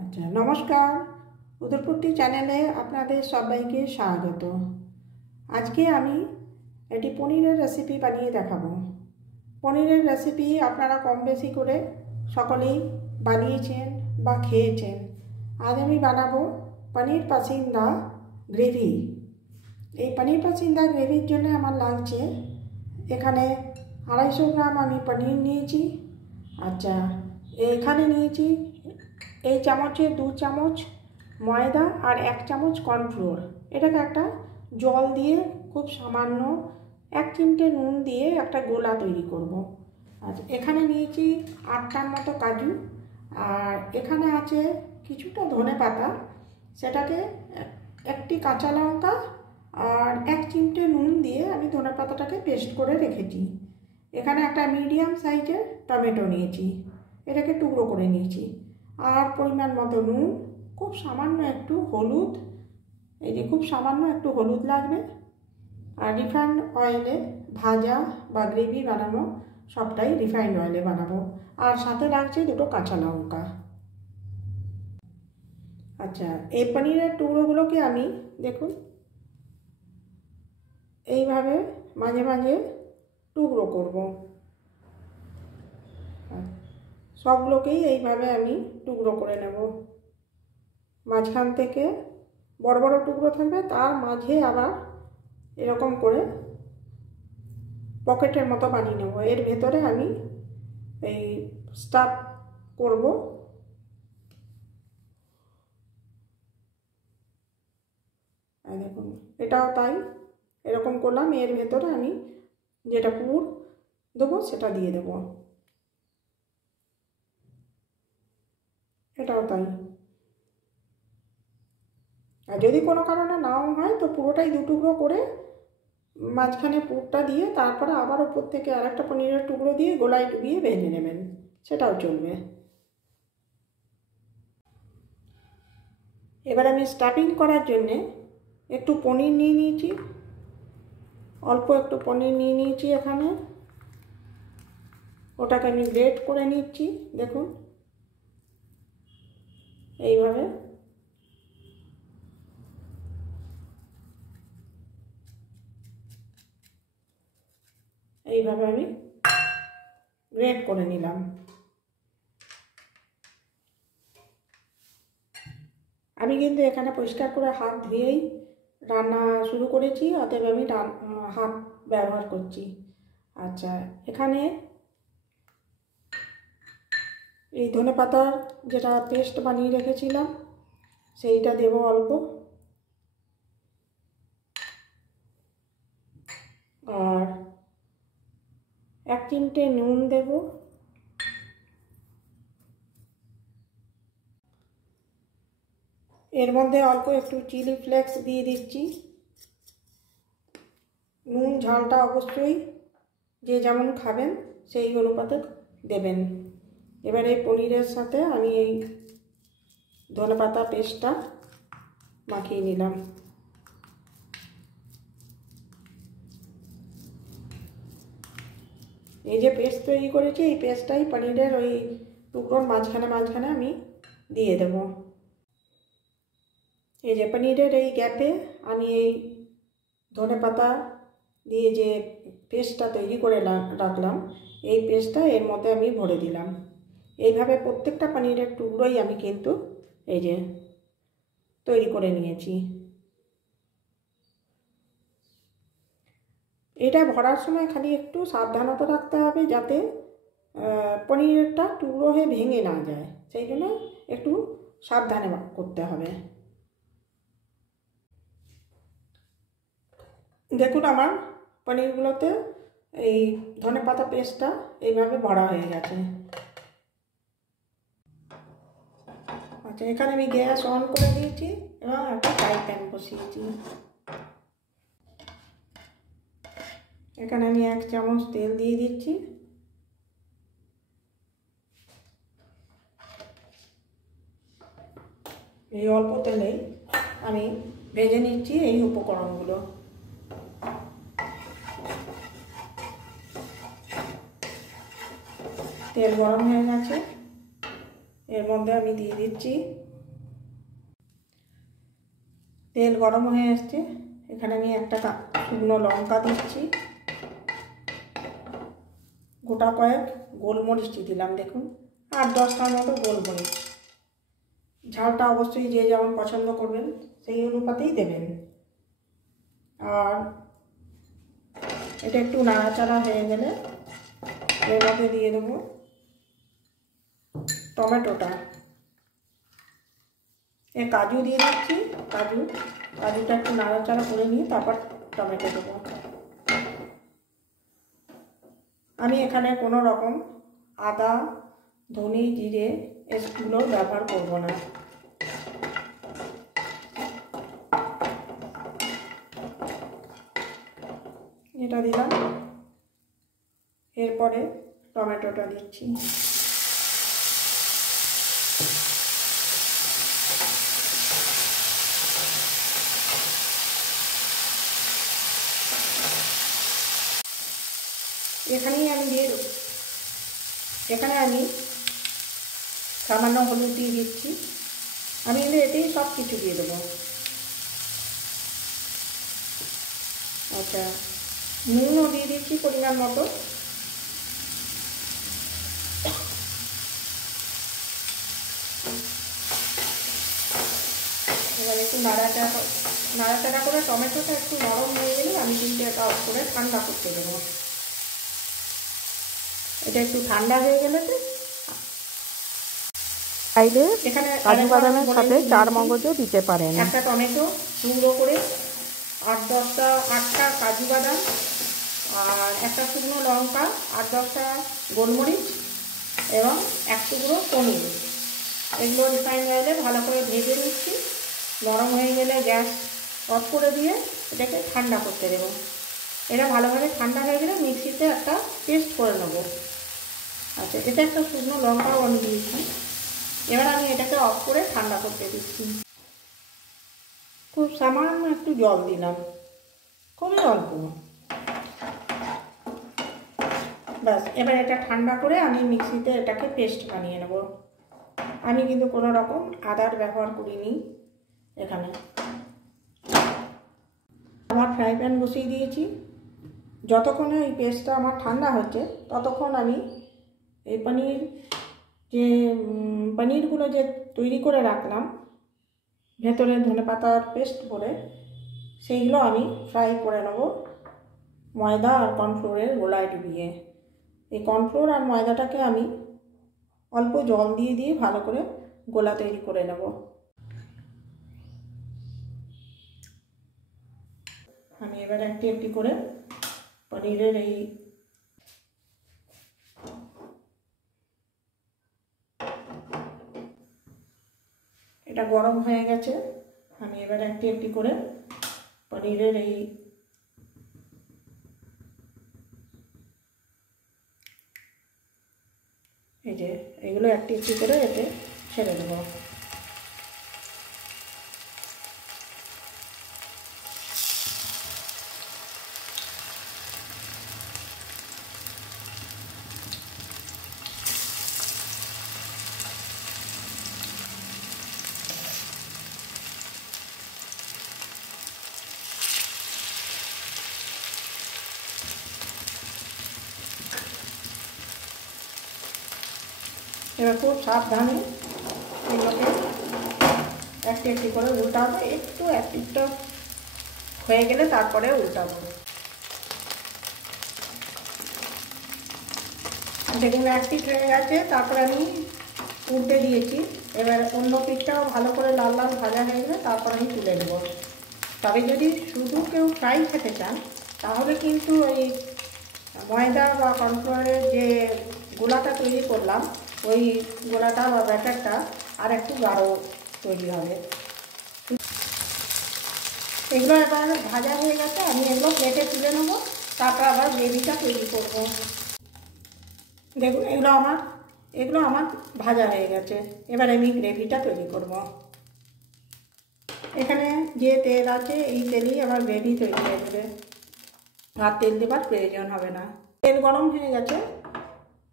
আচ্ছা, নমস্কার। উদরপুরটি চ্যানেলে আপনাদের সবাইকে স্বাগত। আজকে আমি একটি পনিরের রেসিপি বানিয়ে দেখাবো। পনিরের রেসিপি আপনারা কম বেশি করে সকলেই বানিয়েছেন বা খেয়েছেন। আজ আমি বানাবো পনির পাসিন্দা গ্রেভি। এই পনির পাসিন্দা গ্রেভির জন্য আমার লাগছে এখানে 250 গ্রাম আমি পনির নিয়েছি। আচ্ছা, এখানে নিয়েছি এই চামচে 2 চামচ ময়দা আর 1 চামচ কর্নফ্লোর। এটাকে একটা জল দিয়ে খুব সামান্য 1 চিমটে নুন দিয়ে একটা গোলা তৈরি করব। আচ্ছা, এখানে নিয়েছি 8টার মতো কাজু, আর এখানে আছে কিছুটা ধনেপাতা। সেটাকে একটি কাঁচা লঙ্কা আর 1 চিমটে নুন দিয়ে আমি ধনেপাতাটাকে পেস্ট করে রেখেছি। এখানে একটা মিডিয়াম সাইজের টমেটো নিয়েছি, এটাকে টুকরো করে নিয়েছি। আর পরিমাণ মতো নুন, খুব সামান্য একটু হলুদ, এই যে খুব সামান্য একটু হলুদ লাগবে। আর রিফাইন্ড অয়েলে ভাজা বা গ্রেভি বানানো সবটাই রিফাইন্ড অয়েলে বানাবো। আর সাথে লাগছে 2টো কাঁচা লঙ্কা। আচ্ছা, এই পনিরের টুকরোগুলোকে আমি দেখুন এইভাবে মাঝে মাঝে টুকরো করব। সবগুলোকেই এইভাবে আমি টুকরো করে নেব। মাঝখান থেকে বড় বড় টুকরো থাকবে, তার মাঝে আবার এরকম করে পকেটের মতো বানিয়ে নেব। এর ভেতরে আমি এই স্টাফ করব। দেখুন, এটাও তাই, এরকম করলাম। এর ভেতরে আমি যেটা পুর দেবো সেটা দিয়ে দেব। এটাও তাই। আর যদি কোনো কারণে নাও হয় তো পুরোটাই 2 টুকরো করে মাঝখানে পুরটা দিয়ে তারপরে আবার ওপর থেকে আরেকটা পনিরের টুকরো দিয়ে গোলায় ডুবিয়ে ভেজে নেবেন, সেটাও চলবে। এবার আমি স্টাফিং করার জন্যে একটু পনির নিয়ে নিয়েছি, অল্প একটু পনির নিয়ে নিয়েছি এখানে। ওটাকে আমি গ্রেট করে নিচ্ছি। দেখুন এইভাবে। এইভাবে আমি গ্রেট করে নিলাম। আমি কিন্তু এখানে পরিষ্কার করে হাত ধুয়েই রান্না শুরু করেছি, অতএব আমি হাত ব্যবহার করছি। আচ্ছা, এখানে এই ধনেপাতার যেটা পেস্ট বানিয়ে রেখেছিলাম সেইটা দেব অল্প, আর 1 চিমটে নুন দেব। এর মধ্যে অল্প একটু চিলি ফ্লেক্স দিয়ে দিচ্ছি। নুন ঝালটা অবশ্যই যে যেমন খাবেন সেই অনুপাতে দেবেন। এবার এই পনিরের সাথে আমি এই ধনেপাতা পেস্টটা মাখিয়ে নিলাম। এই যে পেস্ট তৈরি করেছি, এই পেস্টটাই পনিরের ওই টুকরোর মাঝখানে মাঝখানে আমি দিয়ে দেব। এই যে পনিরের এই গ্যাপে আমি এই ধনেপাতা দিয়ে যে পেস্টটা তৈরি করে রাখলাম, এই পেস্টটা এর মধ্যে আমি ভরে দিলাম। এইভাবে প্রত্যেকটা পনিরের টুকরোই আমি কিন্তু এই যে তৈরি করে নিয়েছি। এটা ভরার সময় খালি একটু সাবধানতা রাখতে হবে যাতে পনিরটা টুকরো হয়ে ভেঙে না যায়, সেই জন্য একটু সাবধানে করতে হবে। দেখুন আমার পনিরগুলোতে এই ধনেপাতা পেস্টটা এইভাবে ভরা হয়ে গেছে। আচ্ছা, এখানে আমি গ্যাস অন করে দিয়েছি এবং একটা ফ্রাই প্যান বসিয়েছি। এখানে আমি 1 চামচ তেল দিয়ে দিচ্ছি। এই অল্প তেলেই আমি ভেজে নিচ্ছি এই উপকরণগুলো। তেল গরম হয়ে গেছে, এর মধ্যে আমি দিয়ে দিচ্ছি তেল গরম হয়ে আসছে, এখানে আমি একটা শুকনো লঙ্কা দিচ্ছি, গোটা কয়েক গোলমরিচ দিলাম, দেখুন 8-10টার মতো গোলমরিচ। ঝালটা অবশ্যই যে যেমন পছন্দ করবেন সেই অনুপাতেই দেবেন। আর এটা একটু নাড়াচাড়া হয়ে গেলে এর মধ্যে দিয়ে দেবো টমেটোটা। কাজু দিয়ে দিচ্ছি, কাজুটা একটু নাড়াচাড়া করে নিয়ে তারপর টমেটো দেবো। আমি এখানে কোনো রকম আদা, ধনে, জিরে এগুলো ব্যবহার করব না। এটা দিলাম, এরপরে টমেটোটা দিচ্ছি। এখানেই আমি দিয়ে দেবো, এখানে আমি সামান্য হলুদ দিয়ে দিচ্ছি। আমি কিন্তু এতেই সব কিছু দিয়ে দেবো। আচ্ছা, নুনও দিয়ে দিচ্ছি পরিমাণ মতো। এবার একটু নাড়াচাড়া করে টমেটোটা একটু নরম হয়ে গেলে আমি কিন্তু এটা অফ করে ঠান্ডা করতে দেবো। এটা একটু ঠান্ডা হয়ে গেলে চাইলে এখানে কাজু বাদামের সাথে চার মগজও দিতে পারেন। একটা টমেটো টুকরো করে, 8-10টা কাজু বাদাম, আর একটা শুকনো লঙ্কা, 8-10টা গোলমরিচ এবং এক টুকরো পনির, এগুলো রিফাইন্ড অয়েলে ভালো করে ভেজে নিচ্ছি। নরম হয়ে গেলে গ্যাস অফ করে দিয়ে এটাকে ঠান্ডা করতে দেবো। এটা ভালোভাবে ঠান্ডা হয়ে গেলে মিক্সিতে একটা পেস্ট করে নেব। আচ্ছা, এটা একটা শুকনো লঙ্কাও আমি দিয়েছি। এবার আমি এটাকে অফ করে ঠান্ডা করতে দিচ্ছি। খুব সামান্য একটু জল দিলাম, খুবই অল্প, ব্যাস। এবার এটা ঠান্ডা করে আমি মিক্সিতে এটাকে পেস্ট বানিয়ে নেব। আমি কিন্তু কোনো রকম আদার ব্যবহার করিনি এখানে। আমার ফ্রাই প্যান বসিয়ে দিয়েছি। যতক্ষণে এই পেস্টটা আমার ঠান্ডা হচ্ছে ততক্ষণ আমি এই পনিরগুলো যে তৈরি করে রাখলাম ভেতরে ধনেপাতার পেস্ট করে, সেইগুলো আমি ফ্রাই করে নেব ময়দা আর কর্নফ্লোরের গোলায় ডুবিয়ে। এই কর্নফ্লোর আর ময়দাটাকে আমি অল্প জল দিয়ে দিয়ে ভালো করে গোলা তৈরি করে নেব। আমি এবার একটি একটি করে পনিরের এটা গরম হয়ে গেছে। আমি এবার একটি একটি করে পনিরের এই যে এগুলো একটি একটি করে এতে ছেড়ে দেবো। এবার খুব সাবধানে এগুলোকে একটি একটি করে উল্টাবো। একটু একটু হয়ে গেলে তারপরে উল্টাবো। দেখুন একটি হয়ে গেছে, তারপরে আমি উল্টে দিয়েছি। এবার অন্য পিঠটাও ভালো করে লাল লাল ভাজা হয়ে গেলে তারপর আমি তুলে দেবো। তবে যদি শুধু কেউ ফ্রাই খেতে চান তাহলে কিন্তু এই ময়দা বা কর্নফ্লাওয়ারের যে গোলাটা তৈরি করলাম ওই গোলাটা বা ব্যাটারটা আর একটু গাঢ় তৈরি হবে। এগুলো এবার ভাজা হয়ে গেছে, আমি এগুলো প্লেটে তুলে নেবো। তারপর আবার গ্রেভিটা তৈরি করব। দেখুন এগুলো আমার ভাজা হয়ে গেছে। এবার আমি গ্রেভিটা তৈরি করব। এখানে যে তেল আছে এই তেলেই আমার গ্রেভি তৈরি হয়ে যাবে, আর তেল দেবার প্রয়োজন হবে না। তেল গরম হয়ে গেছে।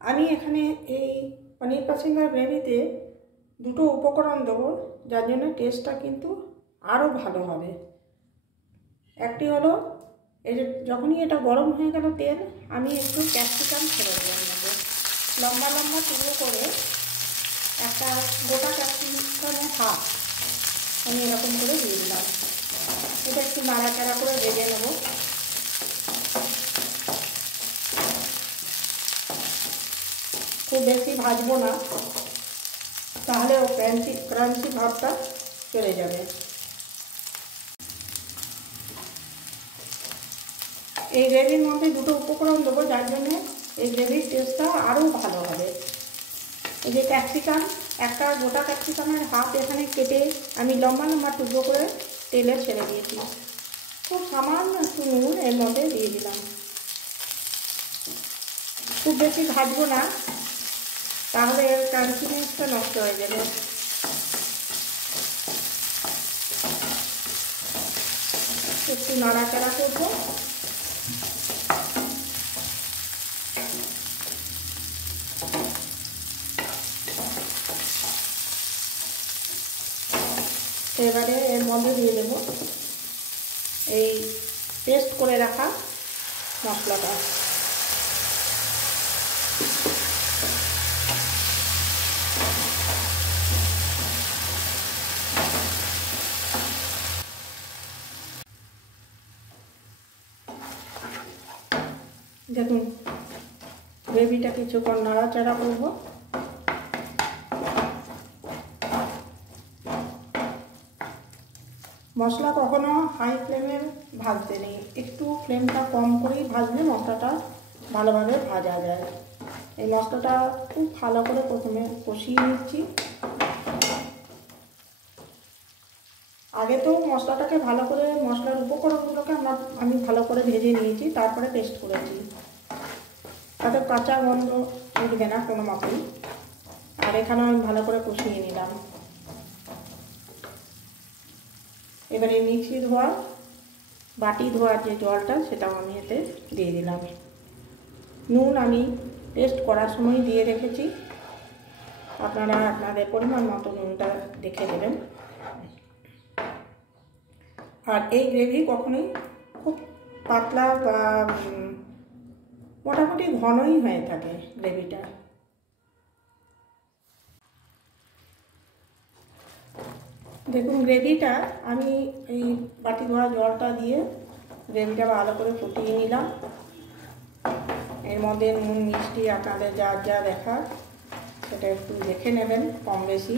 আমি এখানে এই পনির পাসিঙ্গার গ্রেভিতে দুটো উপকরণ দেবো, যার জন্য টেস্টটা কিন্তু আরও ভালো হবে। একটি হলো, এই যে যখনই এটা গরম হয়ে গেল তেল, আমি একটু ক্যাপসিকাম ছেড়ে দেবো মধ্যে, লম্বা লম্বা টুকরো করে একটা গোটা ক্যাপসিকামের হাফ আমি এরকম করে দিয়ে দিলাম। এটা একটু নাড়াচাড়া করে ভেজে নেব। খুব বেশি ভাজবো না, তাহলে ও ক্রাঞ্চি ভাবটা চলে যাবে। এই গ্রেভির মধ্যে দুটো উপকরণ দেবো, যার জন্য এই গ্রেভির টেস্টটা আরও ভালো হবে। এই যে ক্যাপসিকাম, একটা গোটা ক্যাপসিকামের হাফ এখানে কেটে আমি লম্বা লম্বা টুকরো করে তেলে ছেড়ে দিয়েছি। খুব সামান্য একটু নুন এর মধ্যে দিয়ে দিলাম। খুব বেশি ভাজবো না, তাহলে এর ক্রাঞ্চিনেসটা নষ্ট হয়ে যাবে। একটু নাড়াচাড়া করবো। এবারে এর মধ্যে দিয়ে দেব এই পেস্ট করে রাখা মশলাটা। দেখুন, গ্রেভিটা কিছুক্ষণ নাড়াচাড়া করবো। মশলা কখনো হাই ফ্লেমে ভাজতে নেই, একটু ফ্লেমটা কম করেই ভাজলে মশলাটা ভালোভাবে ভাজা যায়। এই মশলাটা খুব ভালো করে প্রথমে কষিয়ে নিচ্ছি। আগে তো মশলাটাকে ভালো করে, মশলার উপকরণগুলোকে আমি ভালো করে ভেজে নিয়েছি, তারপরে পেস্ট করেছি, তাতে কাঁচা গন্ধ উঠবে না কোনো মতেই। আর এখানেও আমি ভালো করে কষিয়ে নিলাম। এবারে মিক্সি ধোয়া, বাটি ধোয়ার যে জলটা, সেটাও আমি এতে দিয়ে দিলাম। নুন আমি পেস্ট করার সময় দিয়ে রেখেছি, আপনারা আপনাদের পরিমাণ মতো নুনটা দেখে দেবেন। আর এই গ্রেভি কখনোই খুব পাতলা বা মোটামুটি ঘনই হয়ে থাকে গ্রেভিটা। দেখুন, গ্রেভিটা আমি এই বাটি ধোয়া জলটা দিয়ে গ্রেভিটা ভালো করে ফুটিয়ে নিলাম। এর মধ্যে নুন মিষ্টি আপনাদের যা যা দেখার সেটা একটু দেখে নেবেন, কম বেশি।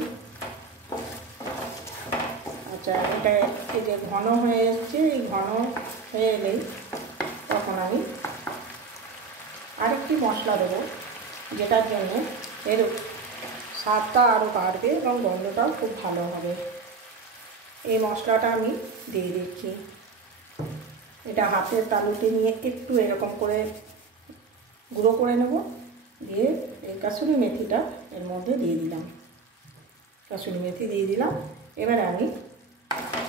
আচ্ছা, এটা এই যে ঘন হয়ে এসছে, এই ঘন হয়ে এলেই তখন আমি আরেকটি মশলা দেবো, যেটার জন্য এর স্বাদটা আরও বাড়বে এবং গন্ধটাও খুব ভালো হবে। এই মশলাটা আমি দিয়ে দিচ্ছি। এটা হাতের তালুতে নিয়ে একটু এরকম করে গুঁড়ো করে নেব, দিয়ে এই কাসুরি মেথিটা এর মধ্যে দিয়ে দিলাম। কাসুরি মেথি দিয়ে দিলাম। এবারে আমি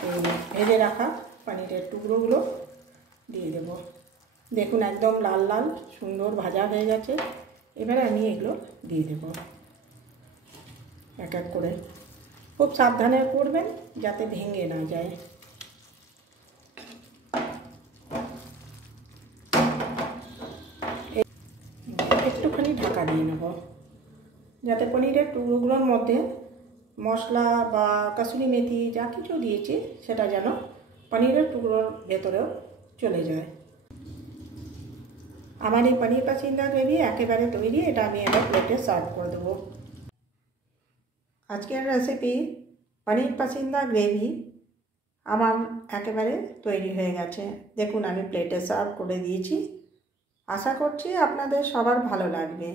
এই ভেজে রাখা পনিরের টুকরোগুলো দিয়ে দেব। দেখুন, একদম লাল লাল সুন্দর ভাজা হয়ে গেছে। এবারে আমি এগুলো দিয়ে দেব এক এক করে। খুব সাবধানে করবেন যাতে ভেঙে না যায়। একটুখানি ঢাকা দিয়ে নেব, যাতে পনিরের টুকরোগুলোর মধ্যে মশলা বা কাসুরি মেথি যা কিছু দিয়েছি সেটা যেন পনিরের টুকরোর ভেতরেও চলে যায়। আমার এই পনির পাসিন্দা গ্রেভি একেবারে তৈরি। এটা আমি এবার প্লেটে সার্ভ করে দেবো। আজকের রেসিপি পনির পাসিন্দা গ্রেভি আমার একেবারে তৈরি হয়ে গেছে। দেখুন, আমি প্লেটে সার্ভ করে দিয়েছি। আশা করছি আপনাদের সবার ভালো লাগবে।